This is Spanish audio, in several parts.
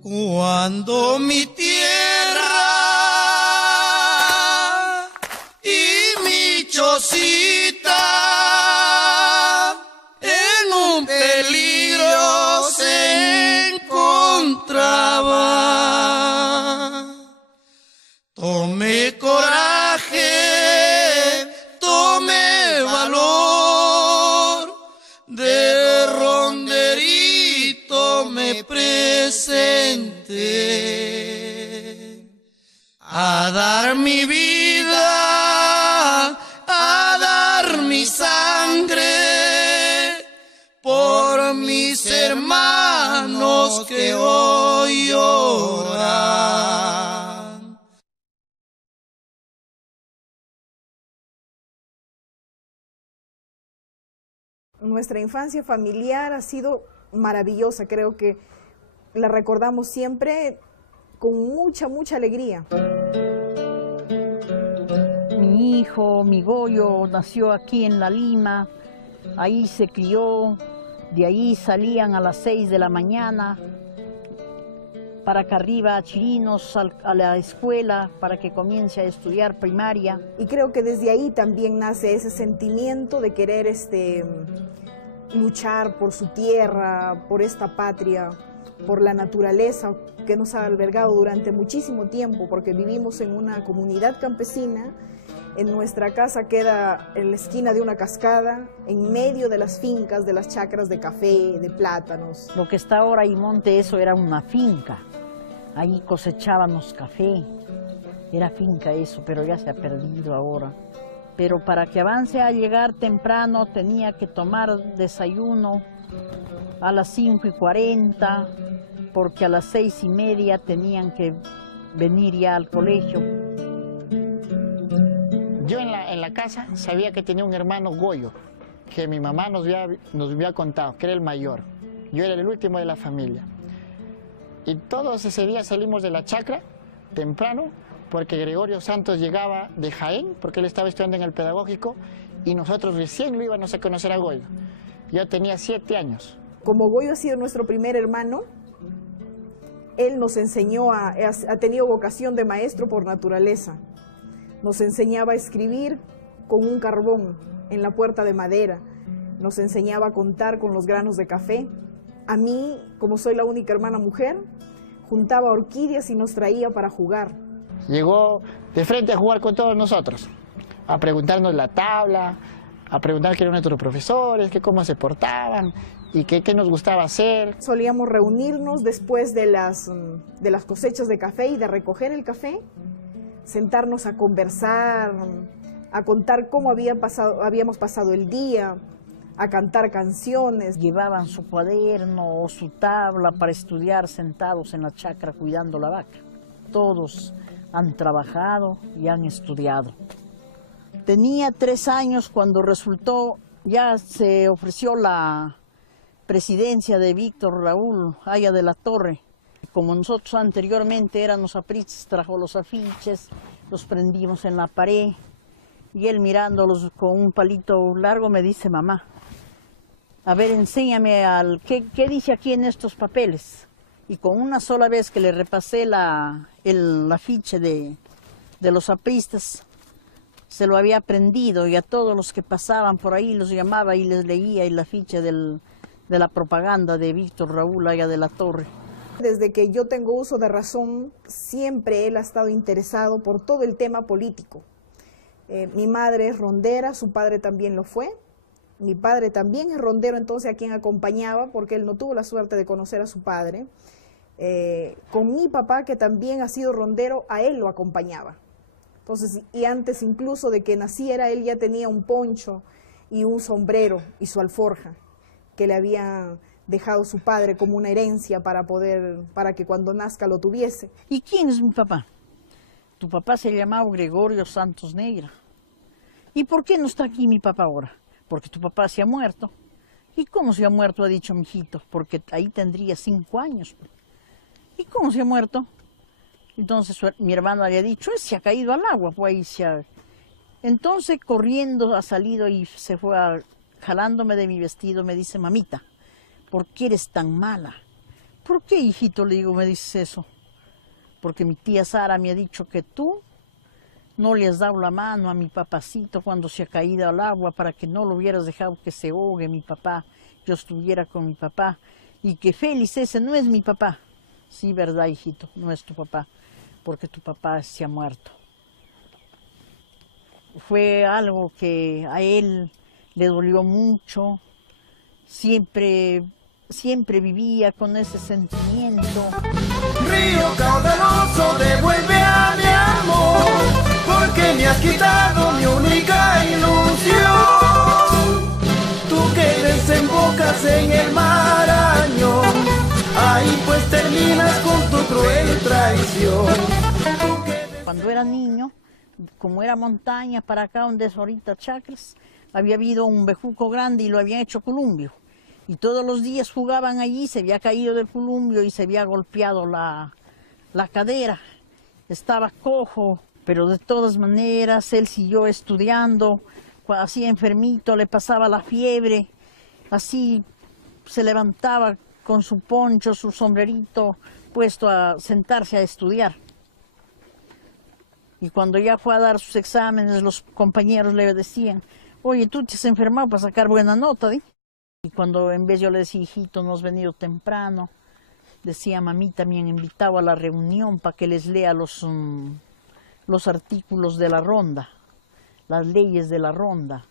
Cuando mi tierra y mi chocita en un peligro se encontraba, tomé coraje, tomé valor, de ronderito me presenté a dar mi vida, a dar mi sangre por mis hermanos que hoy lloran. Nuestra infancia familiar ha sido maravillosa, creo que la recordamos siempre con mucha alegría. Mi hijo, mi Goyo, nació aquí en La Lima, ahí se crió, de ahí salían a las 6 de la mañana para acá arriba a Chirinos, a la escuela, para que comience a estudiar primaria. Y creo que desde ahí también nace ese sentimiento de querer luchar por su tierra, por esta patria, por la naturaleza que nos ha albergado durante muchísimo tiempo, porque vivimos en una comunidad campesina. En nuestra casa queda en la esquina de una cascada, en medio de las fincas, de las chacras de café, de plátanos. Lo que está ahora en Monte, eso era una finca. Ahí cosechábamos café. Era finca eso, pero ya se ha perdido ahora. Pero para que avance a llegar temprano tenía que tomar desayuno a las 5:40, porque a las 6:30 tenían que venir ya al colegio. Yo en la casa sabía que tenía un hermano Goyo, que mi mamá nos había contado, que era el mayor. Yo era el último de la familia. Y todos ese día salimos de la chacra temprano, porque Gregorio Santos llegaba de Jaén, porque él estaba estudiando en el pedagógico, y nosotros recién lo íbamos a conocer a Goyo. Yo tenía 7 años. Como Goyo ha sido nuestro primer hermano, él nos enseñó, ha tenido vocación de maestro por naturaleza. Nos enseñaba a escribir con un carbón en la puerta de madera. Nos enseñaba a contar con los granos de café. A mí, como soy la única hermana mujer, juntaba orquídeas y nos traía para jugar. Llegó de frente a jugar con todos nosotros, a preguntarnos la tabla, a preguntar qué eran nuestros profesores, cómo se portaban y qué nos gustaba hacer. Solíamos reunirnos después de las cosechas de café y de recoger el café, sentarnos a conversar, a contar cómo habíamos pasado el día, a cantar canciones. Llevaban su cuaderno o su tabla para estudiar sentados en la chacra cuidando la vaca. Todos han trabajado y han estudiado. Tenía 3 años cuando resultó, ya se ofreció la presidencia de Víctor Raúl Haya de la Torre. Como nosotros anteriormente éramos apristas, trajo los afiches, los prendimos en la pared y él mirándolos con un palito largo me dice: mamá, a ver, enséñame ¿qué dice aquí en estos papeles? Y con una sola vez que le repasé el afiche de los apristas, se lo había aprendido, y a todos los que pasaban por ahí los llamaba y les leía el afiche de la propaganda de Víctor Raúl Haya de la Torre. Desde que yo tengo uso de razón, siempre él ha estado interesado por todo el tema político. Mi madre es rondera, su padre también lo fue. Mi padre también es rondero, entonces a quien acompañaba, porque él no tuvo la suerte de conocer a su padre. Con mi papá, que también ha sido rondero, a él lo acompañaba. Entonces, y antes incluso de que naciera, él ya tenía un poncho y un sombrero y su alforja, que le había dejado su padre como una herencia para que cuando nazca lo tuviese. ¿Y quién es mi papá? Tu papá se llamaba Gregorio Santos Negra. ¿Y por qué no está aquí mi papá ahora? Porque tu papá se ha muerto. ¿Y cómo se ha muerto? Ha dicho mi hijito, porque ahí tendría 5 años. ¿Y cómo se ha muerto? Entonces mi hermano le ha dicho: se ha caído al agua. Pues, entonces corriendo ha salido y se fue jalándome de mi vestido, me dice: mamita, ¿por qué eres tan mala? ¿Por qué, hijito? Le digo, me dices eso. Porque mi tía Sara me ha dicho que tú no le has dado la mano a mi papacito cuando se ha caído al agua para que no lo hubieras dejado que se ahogue mi papá, yo estuviera con mi papá, y que Félix ese no es mi papá. Sí, verdad, hijito, no es tu papá, porque tu papá se ha muerto. Fue algo que a él le dolió mucho, siempre vivía con ese sentimiento. Río caudaloso, devuelve a mi amor, porque me has quitado mi única ilusión. Tú que desembocas en el marañón, ahí pues terminas con tu cruel traición. Cuando era niño, como era montaña para acá donde es ahorita Chacras, había habido un bejuco grande y lo habían hecho columbio. Y todos los días jugaban allí, se había caído del columbio y se había golpeado la cadera. Estaba cojo, pero de todas maneras él siguió estudiando, así enfermito, le pasaba la fiebre, así se levantaba con su poncho, su sombrerito, puesto a sentarse a estudiar. Y cuando ya fue a dar sus exámenes, los compañeros le decían, oye, tú te has enfermado para sacar buena nota, ¿eh? Y cuando en vez yo le decía, hijito, no has venido temprano, decía, mamita, me han invitado a la reunión para que les lea los artículos de la ronda, las leyes de la ronda.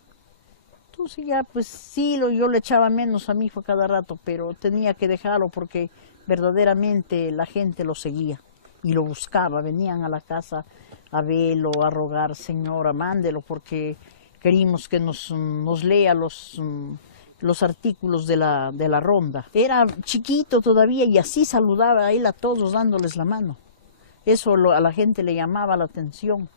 Entonces ya, pues sí, yo le echaba menos a mi hijo cada rato, pero tenía que dejarlo porque verdaderamente la gente lo seguía y lo buscaba. Venían a la casa a verlo, a rogar, señora, mándelo, porque queríamos que nos lea los artículos de la ronda. Era chiquito todavía y así saludaba a él a todos dándoles la mano. Eso a la gente le llamaba la atención.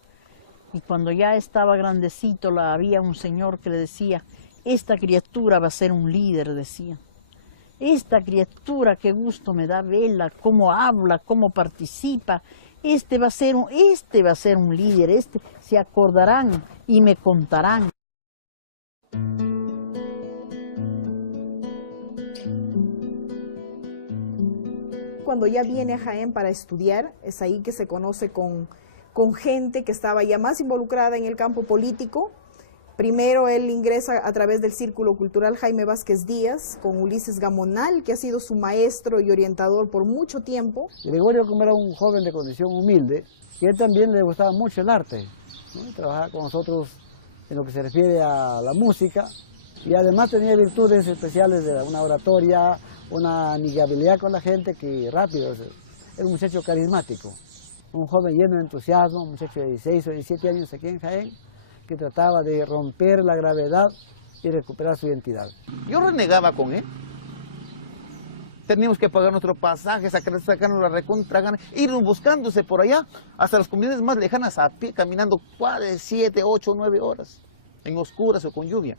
Y cuando ya estaba grandecito, había un señor que le decía, esta criatura va a ser un líder, decía. Esta criatura, qué gusto me da verla, cómo habla, cómo participa. Este va a ser un líder, se acordarán y me contarán. Cuando ya viene a Jaén para estudiar, es ahí que se conoce con gente que estaba ya más involucrada en el campo político. Primero él ingresa a través del Círculo Cultural Jaime Vázquez Díaz, con Ulises Gamonal, que ha sido su maestro y orientador por mucho tiempo. Gregorio, como era un joven de condición humilde, y él también le gustaba mucho el arte, ¿no? Trabajaba con nosotros en lo que se refiere a la música, y además tenía virtudes especiales de una oratoria, una amigabilidad con la gente que rápido, era un muchacho carismático, un joven lleno de entusiasmo, un muchacho de 16 o 17 años aquí en Jaén, que trataba de romper la gravedad y recuperar su identidad. Yo renegaba con él. Teníamos que pagar nuestro pasaje, sacarnos la recontra gana, irnos buscándose por allá, hasta las comunidades más lejanas a pie, caminando 7, 8, 9 horas, en oscuras o con lluvia.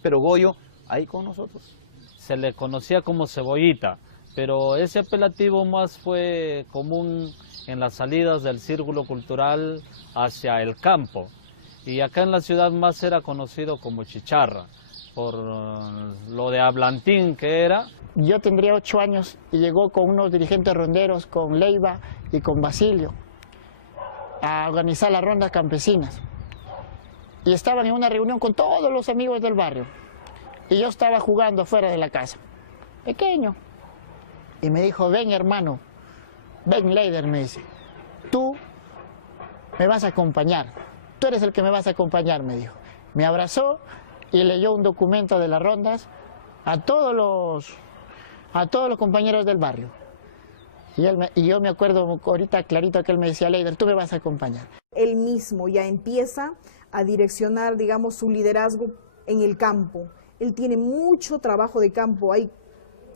Pero Goyo, ahí con nosotros. Se le conocía como Cebollita, pero ese apelativo más fue común en las salidas del círculo cultural hacia el campo. Y acá en la ciudad más era conocido como Chicharra, por lo de hablantín que era. Yo tendría 8 años y llegó con unos dirigentes ronderos, con Leiva y con Basilio, a organizar las rondas campesinas. Y estaban en una reunión con todos los amigos del barrio. Y yo estaba jugando afuera de la casa, pequeño. Y me dijo, ven hermano, ven Leider, me dice, tú me vas a acompañar. Tú eres el que me vas a acompañar, me dijo. Me abrazó y leyó un documento de las rondas a todos los compañeros del barrio. Y yo me acuerdo ahorita clarito que él me decía, Leider, tú me vas a acompañar. Él mismo ya empieza a direccionar, digamos, su liderazgo en el campo. Él tiene mucho trabajo de campo, hay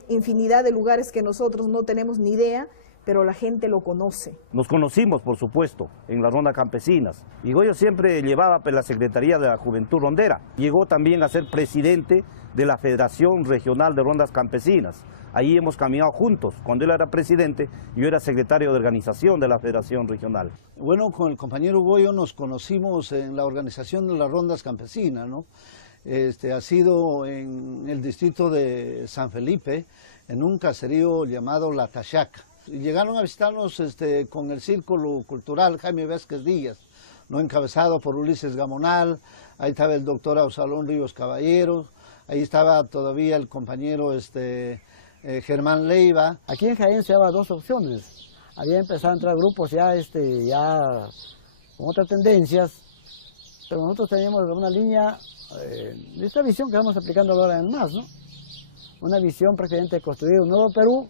infinidad de lugares que nosotros no tenemos ni idea, pero la gente lo conoce. Nos conocimos, por supuesto, en las rondas campesinas. Y Goyo siempre llevaba la Secretaría de la Juventud Rondera. Llegó también a ser presidente de la Federación Regional de Rondas Campesinas. Ahí hemos caminado juntos. Cuando él era presidente, yo era secretario de organización de la Federación Regional. Bueno, con el compañero Goyo nos conocimos en la organización de las rondas campesinas, ¿no? ha sido en el distrito de San Felipe, en un caserío llamado La Tachaca. Llegaron a visitarnos con el Círculo Cultural Jaime Vázquez Díaz, ¿no? Encabezado por Ulises Gamonal, ahí estaba el doctor Absalón Ríos Caballero, ahí estaba todavía el compañero Germán Leiva. Aquí en Jaén se daba dos opciones. Había empezado a entrar grupos ya con otras tendencias, pero nosotros teníamos una línea de esta visión que vamos aplicando ahora en más, ¿no? Una visión prácticamente de construir un nuevo Perú,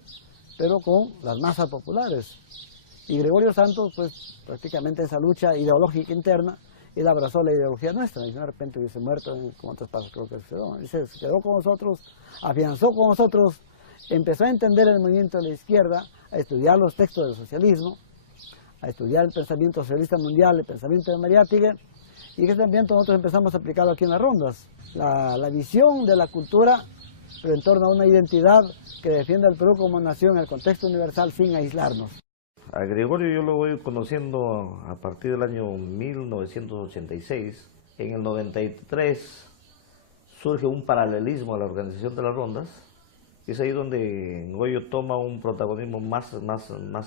pero con las masas populares. Y Gregorio Santos, pues prácticamente esa lucha ideológica interna, él abrazó la ideología nuestra, y de repente hubiese muerto, como otros pasos creo que se quedó. Y se quedó con nosotros, afianzó con nosotros, empezó a entender el movimiento de la izquierda, a estudiar los textos del socialismo, a estudiar el pensamiento socialista mundial, el pensamiento de Mariátegui, y que también nosotros empezamos a aplicarlo aquí en las rondas. La visión de la cultura, pero en torno a una identidad que defienda al Perú como nación en el contexto universal sin aislarnos. A Gregorio yo lo voy conociendo a partir del año 1986. En el 93 surge un paralelismo a la organización de las rondas. Es ahí donde Goyo toma un protagonismo más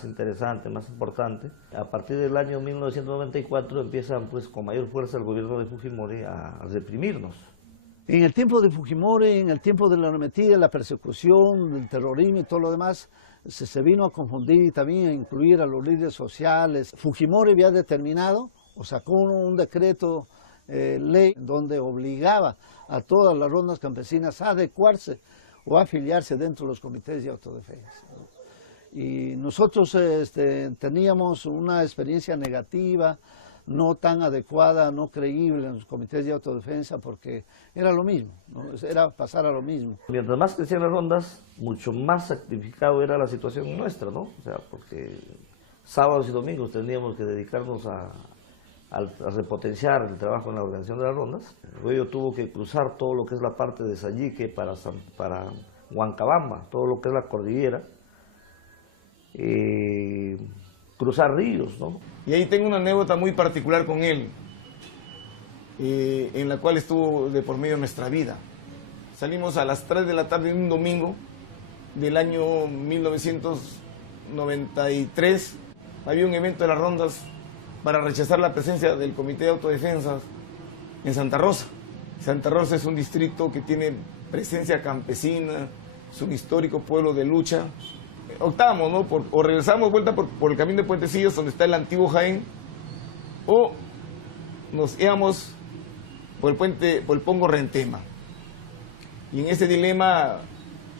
interesante, más importante. A partir del año 1994 empieza pues, con mayor fuerza el gobierno de Fujimori a reprimirnos. En el tiempo de Fujimori, en el tiempo de la arremetida, la persecución, el terrorismo y todo lo demás, se vino a confundir y también a incluir a los líderes sociales. Fujimori había determinado o sacó un decreto ley donde obligaba a todas las rondas campesinas a adecuarse o a afiliarse dentro de los comités de autodefensa, ¿no? Y nosotros teníamos una experiencia negativa, no tan adecuada, no creíble en los comités de autodefensa, porque era lo mismo, ¿no? Era pasar a lo mismo. Mientras más crecían las rondas, mucho más sacrificado era la situación nuestra, ¿no? O sea, porque sábados y domingos teníamos que dedicarnos a repotenciar el trabajo en la organización de las rondas. Luego tuvo que cruzar todo lo que es la parte de Sayique para Huancabamba, todo lo que es la cordillera, cruzar ríos, ¿no? Y ahí tengo una anécdota muy particular con él, en la cual estuvo de por medio nuestra vida. Salimos a las 3 de la tarde de un domingo del año 1993. Había un evento de las rondas para rechazar la presencia del Comité de Autodefensa en Santa Rosa. Santa Rosa es un distrito que tiene presencia campesina, es un histórico pueblo de lucha. Optábamos, ¿no? O regresamos vuelta por el camino de Puentecillos, donde está el antiguo Jaén, o nos íbamos por el Pongo Rentema. Y en ese dilema,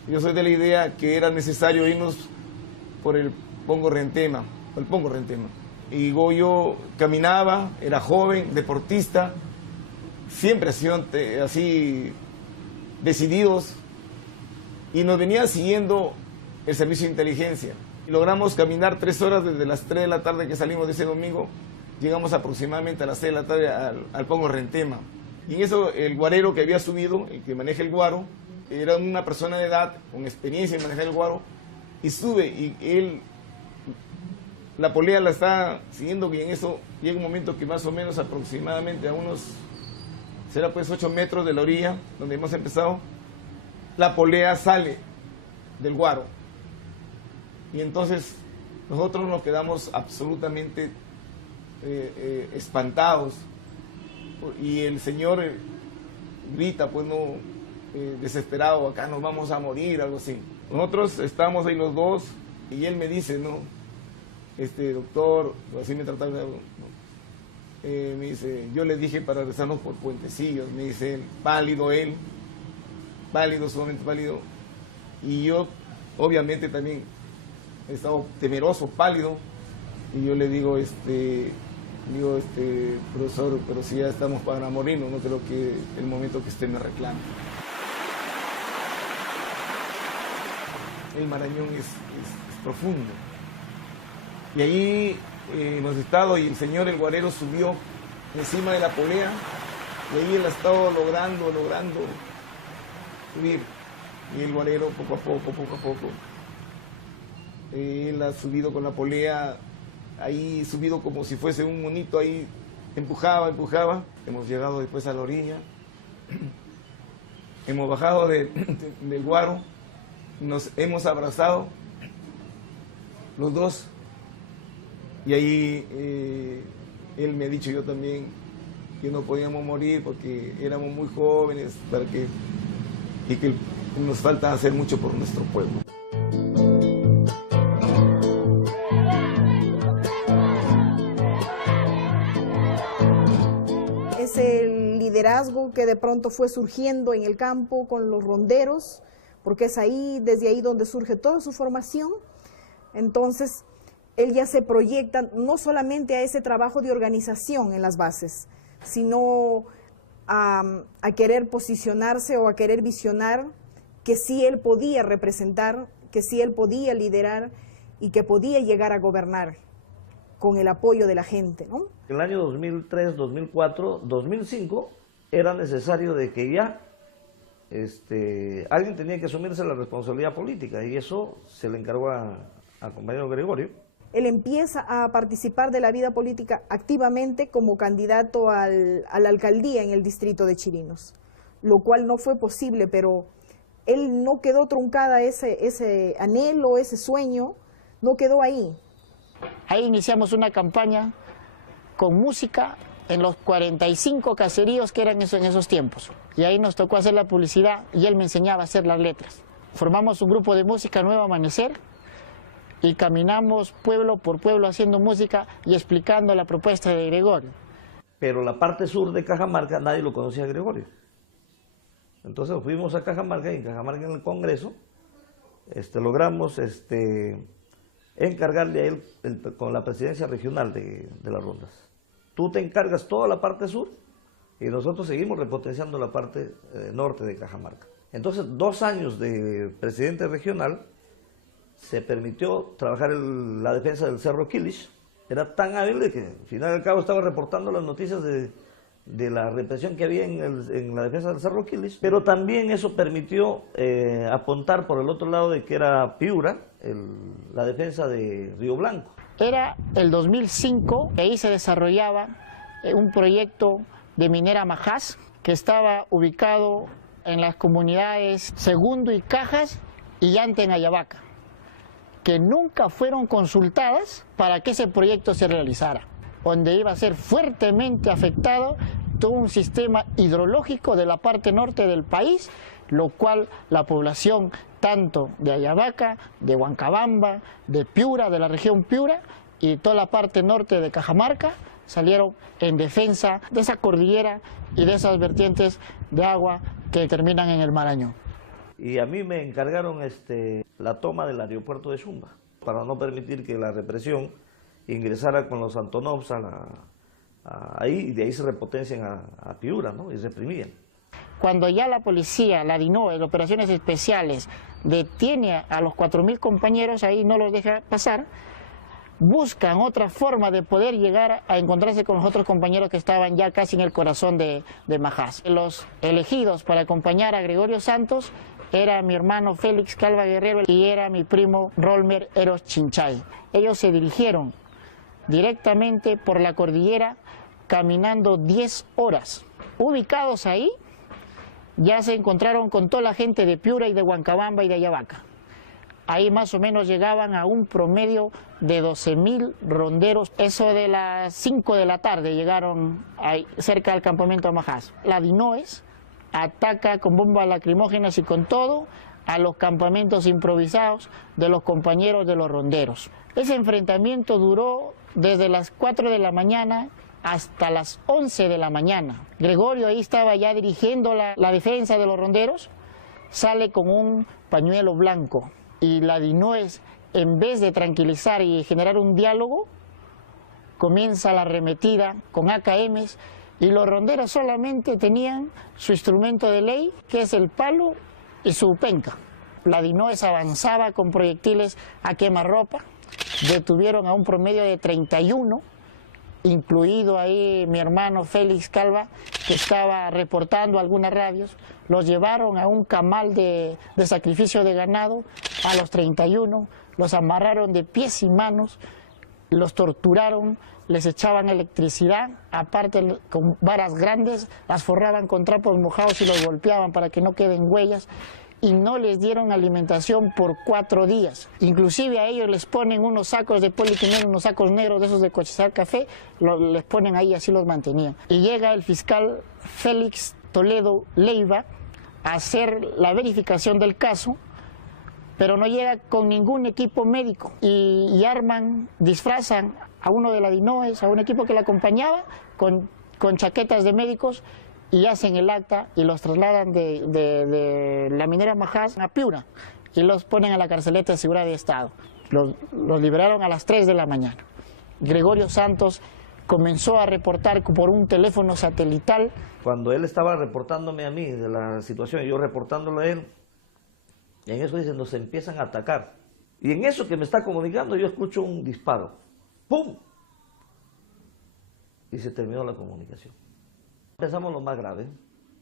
yo soy de la idea que era necesario irnos por el Pongo Rentema, Y Goyo caminaba, era joven, deportista, siempre ha sido así decididos, y nos venía siguiendo el servicio de inteligencia. Y logramos caminar 3 horas desde las 3 de la tarde que salimos de ese domingo, llegamos aproximadamente a las 6 de la tarde al Pongo Rentema. Y en eso el guarero que había subido, el que maneja el guaro, era una persona de edad con experiencia en manejar el guaro, y sube, y él, la polea la está siguiendo, y en eso llega un momento que más o menos aproximadamente a unos, será pues 8 metros de la orilla donde hemos empezado, la polea sale del guaro. Y entonces nosotros nos quedamos absolutamente espantados, y el señor grita, pues no, desesperado, acá nos vamos a morir, algo así. Nosotros estábamos ahí los dos, y él me dice, no, doctor, así me trataba, me dice, yo le dije para rezarnos por Puentecillos, me dice, pálido él, sumamente pálido, y yo obviamente también he estado temeroso, pálido, y yo le digo, profesor, pero si ya estamos para morirnos, no creo que el momento que usted me reclame. El Marañón es profundo, y allí hemos estado, y el señor, el guarero, subió encima de la polea, y ahí él ha estado logrando subir, y el guarero poco a poco, él ha subido con la polea, ahí subido como si fuese un monito, ahí empujaba, hemos llegado después a la orilla, hemos bajado del guaro, nos hemos abrazado los dos, y ahí él me ha dicho, yo también, que no podíamos morir porque éramos muy jóvenes y que nos falta hacer mucho por nuestro pueblo. Ese liderazgo que de pronto fue surgiendo en el campo con los ronderos, porque es ahí, desde ahí donde surge toda su formación. Entonces, él ya se proyecta no solamente a ese trabajo de organización en las bases, sino a querer posicionarse o a querer visionar que sí él podía representar, que sí él podía liderar y que podía llegar a gobernar con el apoyo de la gente, ¿no? En el año 2003, 2004, 2005 era necesario de que ya alguien tenía que asumirse la responsabilidad política, y eso se le encargó al compañero Gregorio. Él empieza a participar de la vida política activamente como candidato a la alcaldía en el distrito de Chirinos, lo cual no fue posible, pero él no quedó truncada ese anhelo, ese sueño, no quedó ahí. Ahí iniciamos una campaña con música en los 45 caseríos que eran en esos tiempos. Y ahí nos tocó hacer la publicidad y él me enseñaba a hacer las letras. Formamos un grupo de música Nuevo Amanecer y caminamos pueblo por pueblo haciendo música y explicando la propuesta de Gregorio. Pero la parte sur de Cajamarca nadie lo conocía a Gregorio. Entonces fuimos a Cajamarca, y en Cajamarca en el Congreso logramos encargarle a él con la presidencia regional de las rondas. Tú te encargas toda la parte sur y nosotros seguimos repotenciando la parte norte de Cajamarca. Entonces, 2 años de presidente regional, se permitió trabajar la defensa del Cerro Quilich. Era tan hábil de que al final del cabo estaba reportando las noticias de la represión que había en la defensa del Cerro Quilich, pero también eso permitió apuntar por el otro lado de que era Piura, la defensa de Río Blanco. Era el 2005, ahí se desarrollaba un proyecto de minera Majás, que estaba ubicado en las comunidades Segundo y Cajas y Llanta en Ayabaca, que nunca fueron consultadas para que ese proyecto se realizara, donde iba a ser fuertemente afectado todo un sistema hidrológico de la parte norte del país, lo cual la población tanto de Ayabaca, de Huancabamba, de Piura, de la región Piura y toda la parte norte de Cajamarca salieron en defensa de esa cordillera y de esas vertientes de agua que terminan en el Marañón. Y a mí me encargaron la toma del aeropuerto de Zumba, para no permitir que la represión ingresara con los Antonovs ahí, y de ahí se repotencian a Piura, ¿no? Y reprimían. Cuando ya la policía, la DINOE, de operaciones especiales, detiene a los 4.000 compañeros, ahí no los deja pasar, buscan otra forma de poder llegar a encontrarse con los otros compañeros que estaban ya casi en el corazón de Majás. Los elegidos para acompañar a Gregorio Santos era mi hermano Félix Calva Guerrero y era mi primo Rolmer Eros Chinchay. Ellos se dirigieron directamente por la cordillera caminando 10 horas. Ubicados ahí, ya se encontraron con toda la gente de Piura y de Huancabamba y de Ayabaca. Ahí más o menos llegaban a un promedio de 12.000 ronderos. Eso de las 5 de la tarde llegaron ahí, cerca del campamento de Majás. La DINOES ataca con bombas lacrimógenas y con todo a los campamentos improvisados de los compañeros de los ronderos. Ese enfrentamiento duró desde las 4 de la mañana hasta las 11 de la mañana. Gregorio ahí estaba ya dirigiendo la defensa de los ronderos, sale con un pañuelo blanco y la DINOES, en vez de tranquilizar y generar un diálogo, comienza la arremetida con AKMs y los ronderos solamente tenían su instrumento de ley, que es el palo y su penca. La DINOES avanzaba con proyectiles a quemarropa, detuvieron a un promedio de 31, incluido ahí mi hermano Félix Calva, que estaba reportando algunas radios. Los llevaron a un camal de sacrificio de ganado, a los 31, los amarraron de pies y manos Los torturaron, les echaban electricidad, aparte con varas grandes, las forraban con trapos mojados y los golpeaban para que no queden huellas, y no les dieron alimentación por 4 días. Inclusive a ellos les ponen unos sacos de polietileno, unos sacos negros de esos de cocizar café, les ponen ahí, así los mantenían. Y llega el fiscal Félix Toledo Leiva a hacer la verificación del caso, pero no llega con ningún equipo médico y arman, disfrazan a uno de la DINOES, a un equipo que le acompañaba con chaquetas de médicos y hacen el acta y los trasladan de la minera Majás a Piura y los ponen a la carceleta de seguridad de Estado. Los liberaron a las 3 de la mañana. Gregorio Santos comenzó a reportar por un teléfono satelital. Cuando él estaba reportándome a mí de la situación y yo reportándolo a él, en eso dice, nos empiezan a atacar. Y en eso que me está comunicando yo escucho un disparo. ¡Pum! Y se terminó la comunicación. Pensamos lo más grave,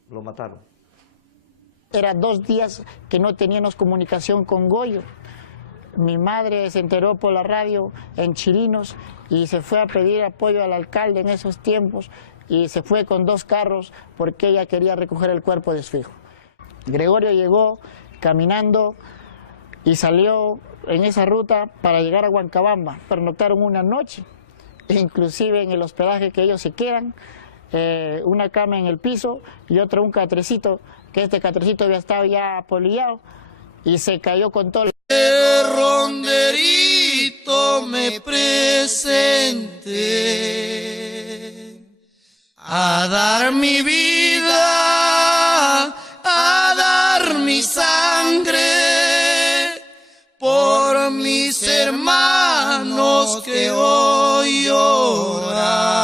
lo mataron. Era 2 días que no teníamos comunicación con Goyo. Mi madre se enteró por la radio en Chirinos y se fue a pedir apoyo al alcalde en esos tiempos y se fue con 2 carros porque ella quería recoger el cuerpo de su hijo. Gregorio llegó caminando y salió en esa ruta para llegar a Huancabamba. Pernoctaron una noche, e inclusive en el hospedaje que ellos se quedan, una cama en el piso y otro un catrecito, que este catrecito había estado ya apolillado y se cayó con todo. El ronderito me presenté a dar mi vida, a dar mi sangre por mis hermanos que hoy lloran.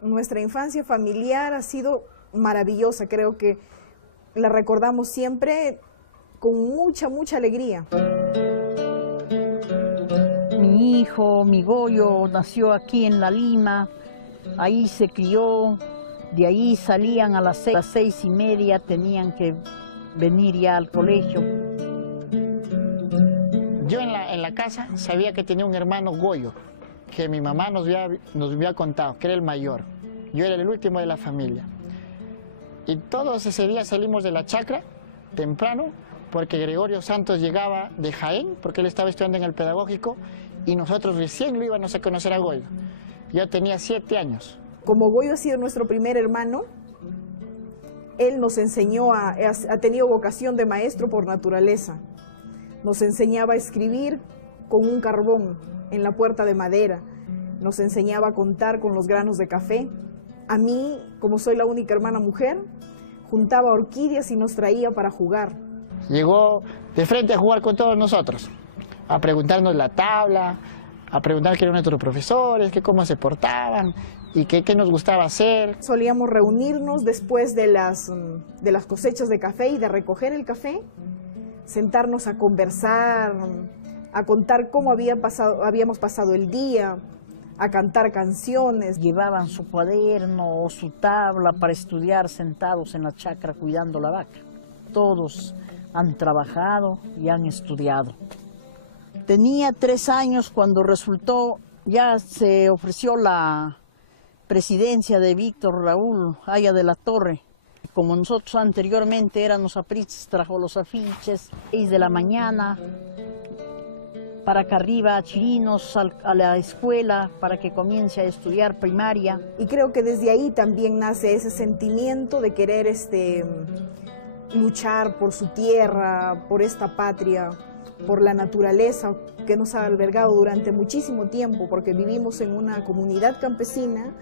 Nuestra infancia familiar ha sido maravillosa, creo que la recordamos siempre con mucha alegría. Mi hijo, mi Goyo, nació aquí en La Lima, ahí se crió, de ahí salían a las 6:30, tenían que venir ya al colegio. Yo en la casa sabía que tenía un hermano Goyo, que mi mamá nos había contado, que era el mayor. Yo era el último de la familia. Y todos ese día salimos de la chacra temprano, porque Gregorio Santos llegaba de Jaén, porque él estaba estudiando en el pedagógico, y nosotros recién lo íbamos a conocer a Goyo. Yo tenía 7 años. Como Goyo ha sido nuestro primer hermano, él nos enseñó, ha tenido vocación de maestro por naturaleza. Nos enseñaba a escribir con un carbón en la puerta de madera. Nos enseñaba a contar con los granos de café. A mí, como soy la única hermana mujer, juntaba orquídeas y nos traía para jugar. Llegó de frente a jugar con todos nosotros, a preguntarnos la tabla, a preguntar qué eran nuestros profesores, cómo se portaban y qué nos gustaba hacer. Solíamos reunirnos después de las cosechas de café y de recoger el café, sentarnos a conversar, a contar cómo habíamos pasado el día, a cantar canciones. Llevaban su cuaderno o su tabla para estudiar sentados en la chacra cuidando la vaca. Todos han trabajado y han estudiado. Tenía 3 años cuando resultó, ya se ofreció la presidencia de Víctor Raúl Haya de la Torre. Como nosotros anteriormente éramos apristas, trajo los afiches, 6 de la mañana, para acá arriba a Chirinos, a la escuela, para que comience a estudiar primaria. Y creo que desde ahí también nace ese sentimiento de querer luchar por su tierra, por esta patria, por la naturaleza que nos ha albergado durante muchísimo tiempo, porque vivimos en una comunidad campesina.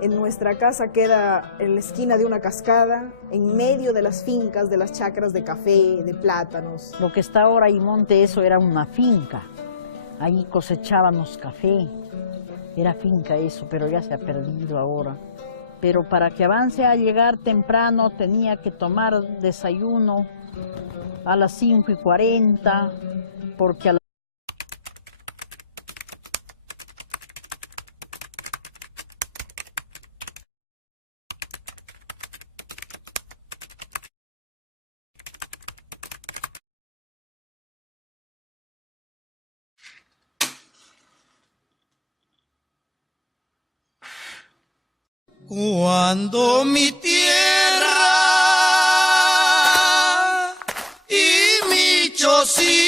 En nuestra casa queda en la esquina de una cascada, en medio de las fincas, de las chacras de café, de plátanos. Lo que está ahora en Monte, eso era una finca. Ahí cosechábamos café. Era finca eso, pero ya se ha perdido ahora. Pero para que avance a llegar temprano tenía que tomar desayuno a las 5:40, porque a las Cuando mi tierra y mi chocito